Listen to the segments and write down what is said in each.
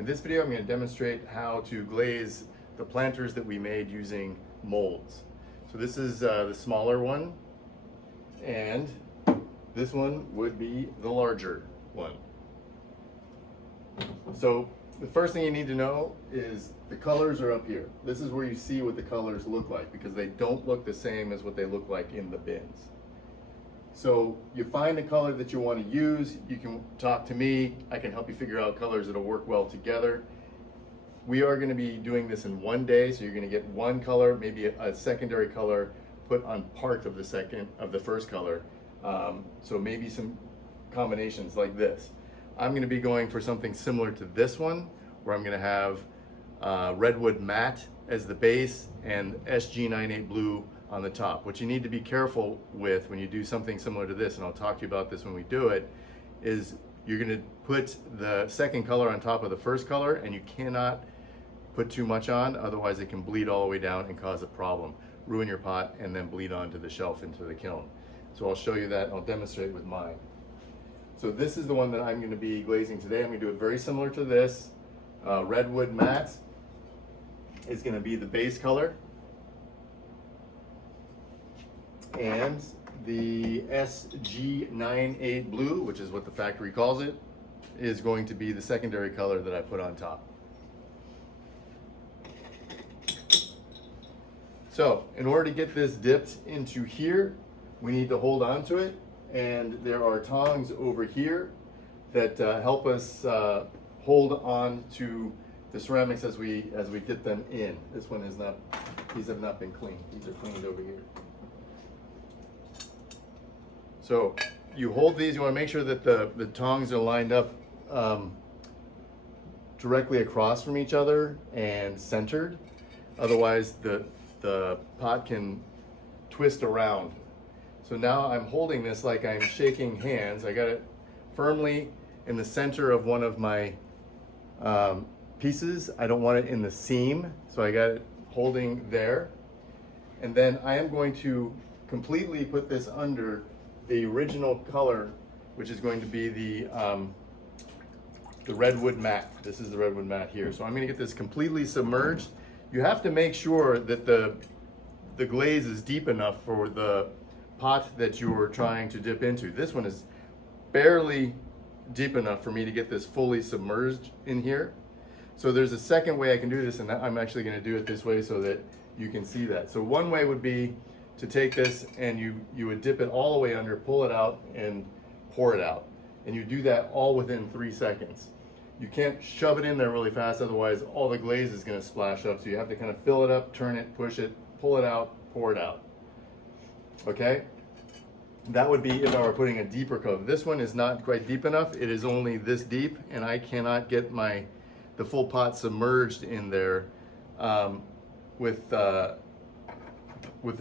In this video, I'm going to demonstrate how to glaze the planters that we made using molds. So this is the smaller one, and this one would be the larger one. So the first thing you need to know is the colors are up here. This is where you see what the colors look like, because they don't look the same as what they look like in the bins. So you find the color that you want to use. You can talk to me. I can help you figure out colors that'll work well together. We are going to be doing this in one day, so you're going to get one color, maybe a secondary color put on part of the first color. So maybe some combinations like this. I'm going to be going for something similar to this one, where I'm going to have redwood matte as the base and SG98 blue on the top. What you need to be careful with when you do something similar to this, and I'll talk to you about this when we do it, is you're going to put the second color on top of the first color, and you cannot put too much on, otherwise it can bleed all the way down and cause a problem, ruin your pot, and then bleed onto the shelf into the kiln. So I'll show you that, and I'll demonstrate with mine. So this is the one that I'm going to be glazing today. I'm going to do it very similar to this. Redwood matte is going to be the base color, and the SG98 blue, which is what the factory calls it, is going to be the secondary color that I put on top. So in order to get this dipped into here, we need to hold on to it, and there are tongs over here that help us hold on to the ceramics as we dip them in. This one is not; these have not been cleaned. These are cleaned over here. So you hold these. You want to make sure that the tongs are lined up directly across from each other and centered. Otherwise, the pot can twist around. So now I'm holding this like I'm shaking hands. I got it firmly in the center of one of my pieces. I don't want it in the seam, so I got it holding there. And then I am going to completely put this under the original color, which is going to be the redwood matte. This is the redwood matte here. So I'm going to get this completely submerged. You have to make sure that the glaze is deep enough for the pot that you're trying to dip into. This one is barely deep enough for me to get this fully submerged in here. So there's a second way I can do this, and I'm actually going to do it this way so that you can see that. So one way would be to take this and you would dip it all the way under, pull it out, and pour it out. And you do that all within 3 seconds. You can't shove it in there really fast, otherwise all the glaze is going to splash up. So you have to kind of fill it up, turn it, push it, pull it out, pour it out. Okay? That would be if I were putting a deeper coat. This one is not quite deep enough. It is only this deep, and I cannot get the full pot submerged in there with the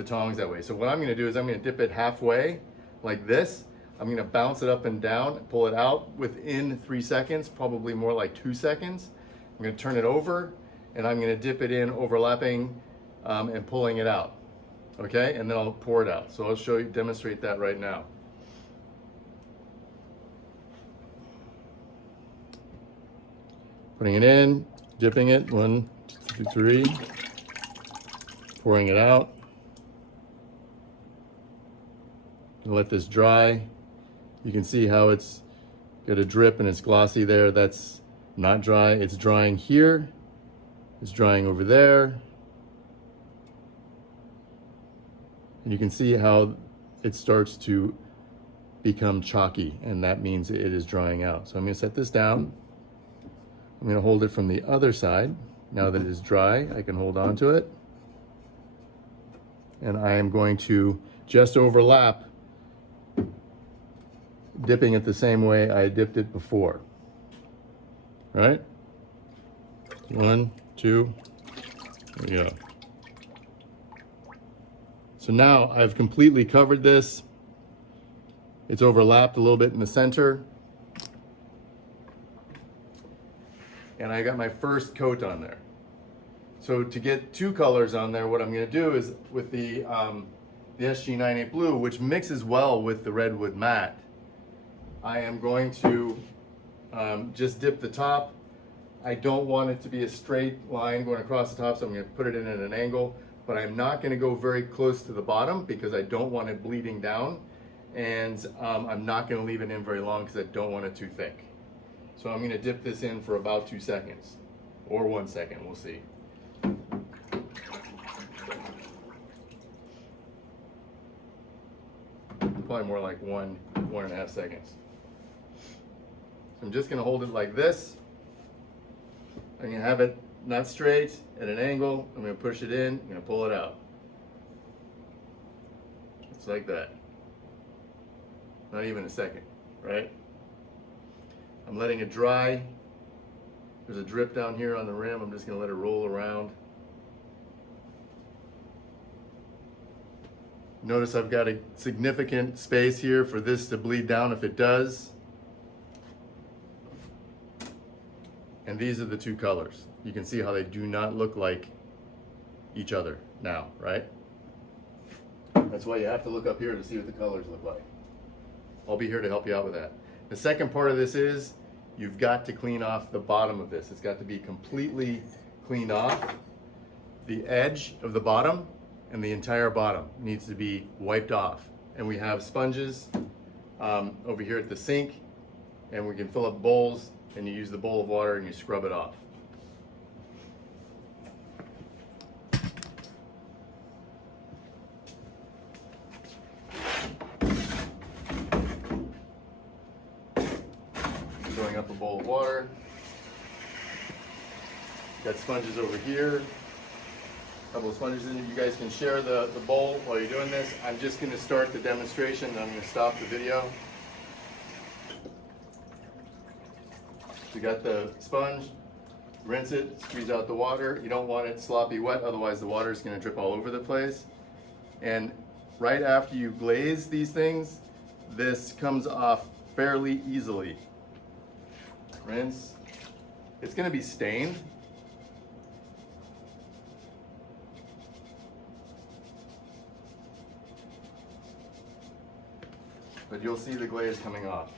tongs that way. So what I'm going to do is I'm going to dip it halfway like this. I'm going to bounce it up and down, pull it out within 3 seconds, probably more like 2 seconds. I'm going to turn it over, and I'm going to dip it in, overlapping and pulling it out. Okay, and then I'll pour it out. So I'll show you, demonstrate that right now. Putting it in, dipping it, 1, 2, 3, pouring it out. And let this dry. You can see how it's got a drip and it's glossy there. That's not dry. It's drying here. It's drying over there. And you can see how it starts to become chalky, and that means it is drying out. So I'm going to set this down. I'm going to hold it from the other side. Now that it is dry, I can hold on to it. And I am going to just overlap, dipping it the same way I dipped it before. Right? 1, 2, there we go. So now I've completely covered this. It's overlapped a little bit in the center. And I got my first coat on there. So to get 2 colors on there, what I'm going to do is with the SG98 blue, which mixes well with the redwood matte, I am going to just dip the top I don't want it to be a straight line going across the top, so I'm going to put it in at an angle, but I'm not going to go very close to the bottom because I don't want it bleeding down, and I'm not going to leave it in very long because I don't want it too thick. So I'm going to dip this in for about 2 seconds, or 1 second, we'll see. Probably more like 1.5 seconds. So I'm just going to hold it like this. I'm going to have it not straight, at an angle. I'm going to push it in, I'm going to pull it out. It's like that. Not even a second, right? I'm letting it dry. There's a drip down here on the rim. I'm just going to let it roll around. Notice I've got a significant space here for this to bleed down if it does. And these are the two colors. You can see how they do not look like each other now, right? That's why you have to look up here to see what the colors look like. I'll be here to help you out with that. The second part of this is you've got to clean off the bottom of this. It's got to be completely cleaned off. The edge of the bottom and the entire bottom needs to be wiped off. And we have sponges over here at the sink, and we can fill up bowls, and you use the bowl of water and you scrub it off. Filling up a bowl of water. Got sponges over here. A couple of sponges in it. You guys can share the bowl while you're doing this. I'm just going to start the demonstration and I'm going to stop the video. You got the sponge, rinse it, squeeze out the water. You don't want it sloppy wet, otherwise the water is going to drip all over the place. And right after you glaze these things, this comes off fairly easily. Rinse. It's going to be stained. But you'll see the glaze coming off.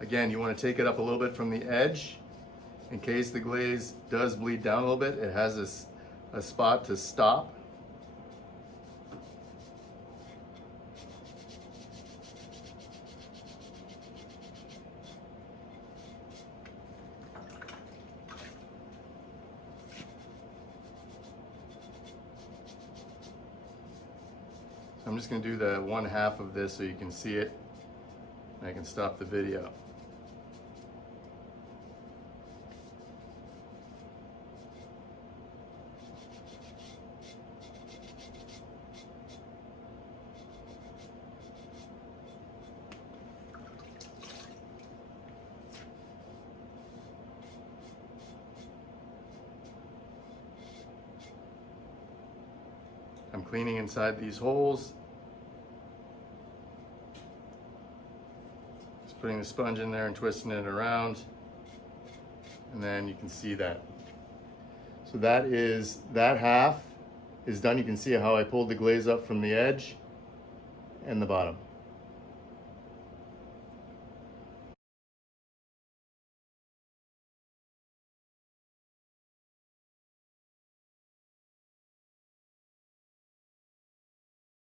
Again, you want to take it up a little bit from the edge. In case the glaze does bleed down a little bit, it has a spot to stop. I'm just going to do the 1/2 of this so you can see it, and I can stop the video. I'm cleaning inside these holes. Just putting the sponge in there and twisting it around. And then you can see that. So that 1/2 is done. You can see how I pulled the glaze up from the edge and the bottom.